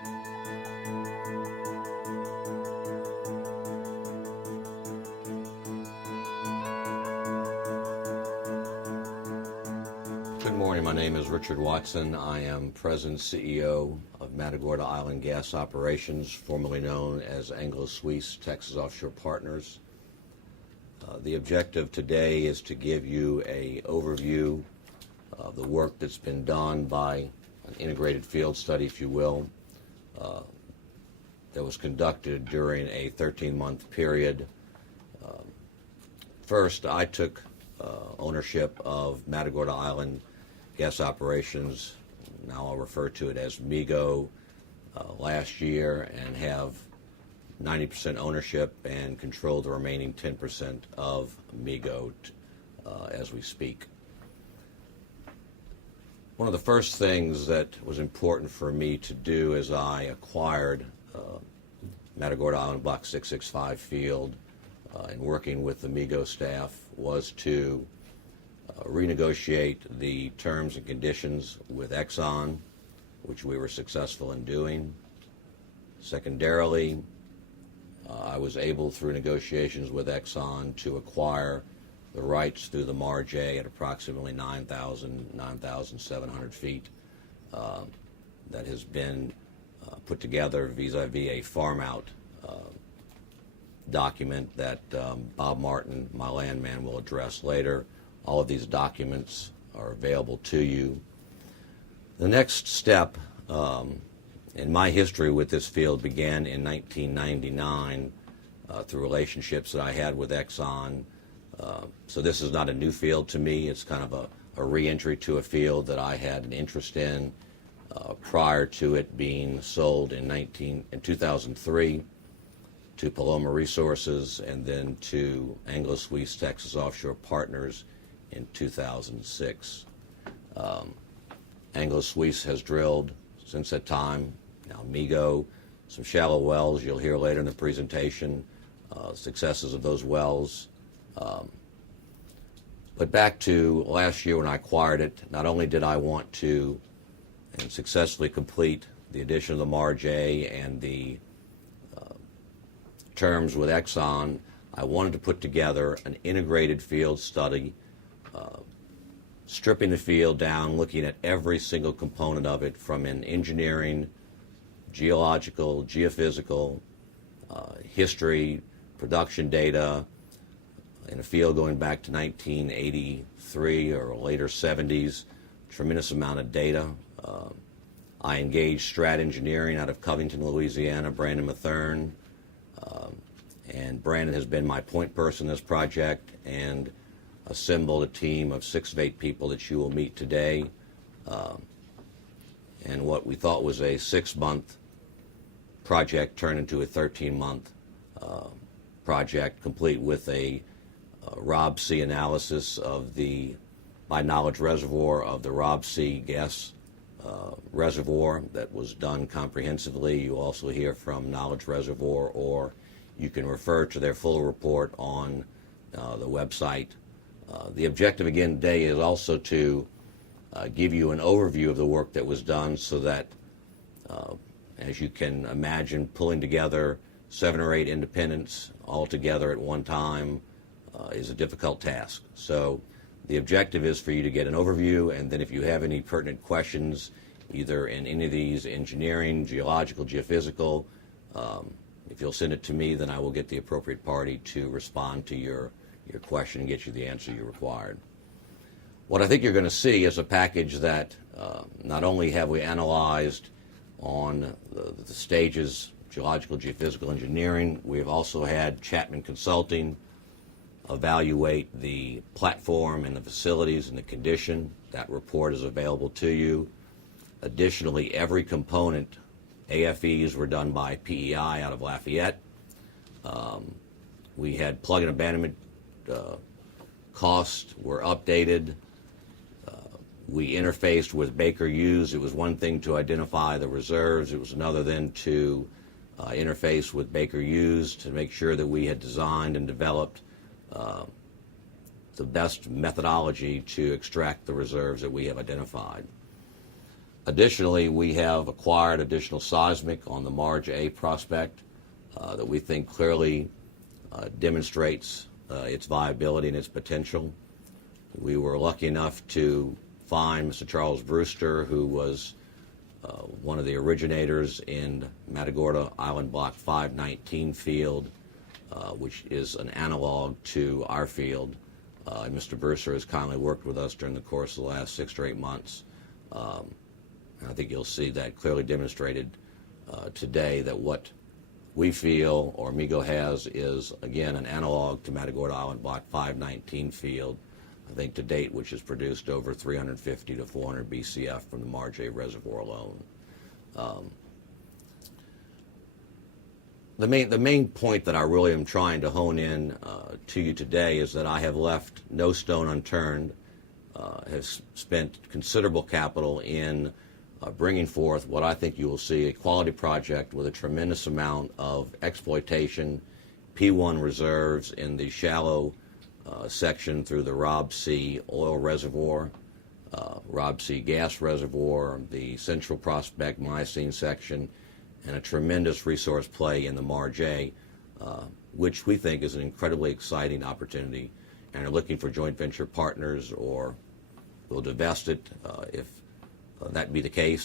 Good morning. My name is Richard Watson. I am President and CEO of Matagorda Island Gas Operations, formerly known as Anglo-Suisse Texas Offshore Partners. The objective today is to give you an overview of the work that's been done by an integrated field study, if you will, that was conducted during a 13-month period. First, I took ownership of Matagorda Island Gas Operations, now I'll refer to it as MIGO, last year, and have 90% ownership and control the remaining 10% of MIGO as we speak. One of the first things that was important for me to do as I acquired Matagorda Island Block 665 field and working with the MIGO staff was to renegotiate the terms and conditions with Exxon, which we were successful in doing. Secondarily, I was able, through negotiations with Exxon, to acquire the rights through the MARJ at approximately 9,700 feet that has been put together vis-a-vis a farm-out document that Bob Martin, my landman, will address later. All of these documents are available to you. The next step in my history with this field began in 1999 through relationships that I had with Exxon. So this is not a new field to me. It's kind of a re-entry to a field that I had an interest in prior to it being sold in 2003 to Paloma Resources and then to Anglo-Suisse Texas Offshore Partners in 2006. Anglo-Suisse has drilled since that time. Now MIGO, some shallow wells you'll hear later in the presentation, successes of those wells. But back to last year when I acquired it, not only did I want to and successfully complete the addition of the MARJ and the terms with Exxon, I wanted to put together an integrated field study, stripping the field down, looking at every single component of it from an engineering, geological, geophysical, history, production data, in a field going back to 1983 or later 70s, tremendous amount of data. I engaged Strat Engineering out of Covington, Louisiana, Brandon Mathern, and Brandon has been my point person in this project and assembled a team of 6 of 8 people that you will meet today. And what we thought was a 6-month project turned into a 13-month project, complete with a Rob C analysis of the, by knowledge reservoir, of the Rob C gas reservoir that was done comprehensively. You also hear from Knowledge Reservoir, or you can refer to their full report on the website. The objective again today is also to give you an overview of the work that was done so that, as you can imagine, pulling together 7 or 8 independents all together at one time is a difficult task. So the objective is for you to get an overview, and then if you have any pertinent questions, either in any of these engineering, geological, geophysical, if you'll send it to me, then I will get the appropriate party to respond to your question and get you the answer you required. What I think you're going to see is a package that not only have we analyzed on the stages, geological, geophysical, engineering, we've also had Chapman Consulting evaluate the platform and the facilities and the condition. That report is available to you. Additionally, every component, AFEs were done by PEI out of Lafayette. We had plug and abandonment costs were updated. We interfaced with Baker Hughes. It was one thing to identify the reserves. It was another then to interface with Baker Hughes to make sure that we had designed and developed the best methodology to extract the reserves that we have identified. Additionally, we have acquired additional seismic on the Marge A prospect that we think clearly demonstrates its viability and its potential. We were lucky enough to find Mr. Charles Brewster, who was one of the originators in Matagorda Island Block 519 field, which is an analog to our field. Mr. Brewster has kindly worked with us during the course of the last 6 to 8 months. And I think you'll see that clearly demonstrated today, that what we feel, or MIGO has, is, again, an analog to Matagorda Island Block 519 field, I think to date, which has produced over 350 to 400 BCF from the Marge A reservoir alone. The main point that I really am trying to hone in to you today is that I have left no stone unturned, have spent considerable capital in bringing forth what I think you will see a quality project with a tremendous amount of exploitation, P1 reserves in the shallow section through the Rob C oil reservoir, Rob C gas reservoir, the Central Prospect Miocene section, and a tremendous resource play in the Marge A, which we think is an incredibly exciting opportunity, and are looking for joint venture partners, or will divest it if that be the case.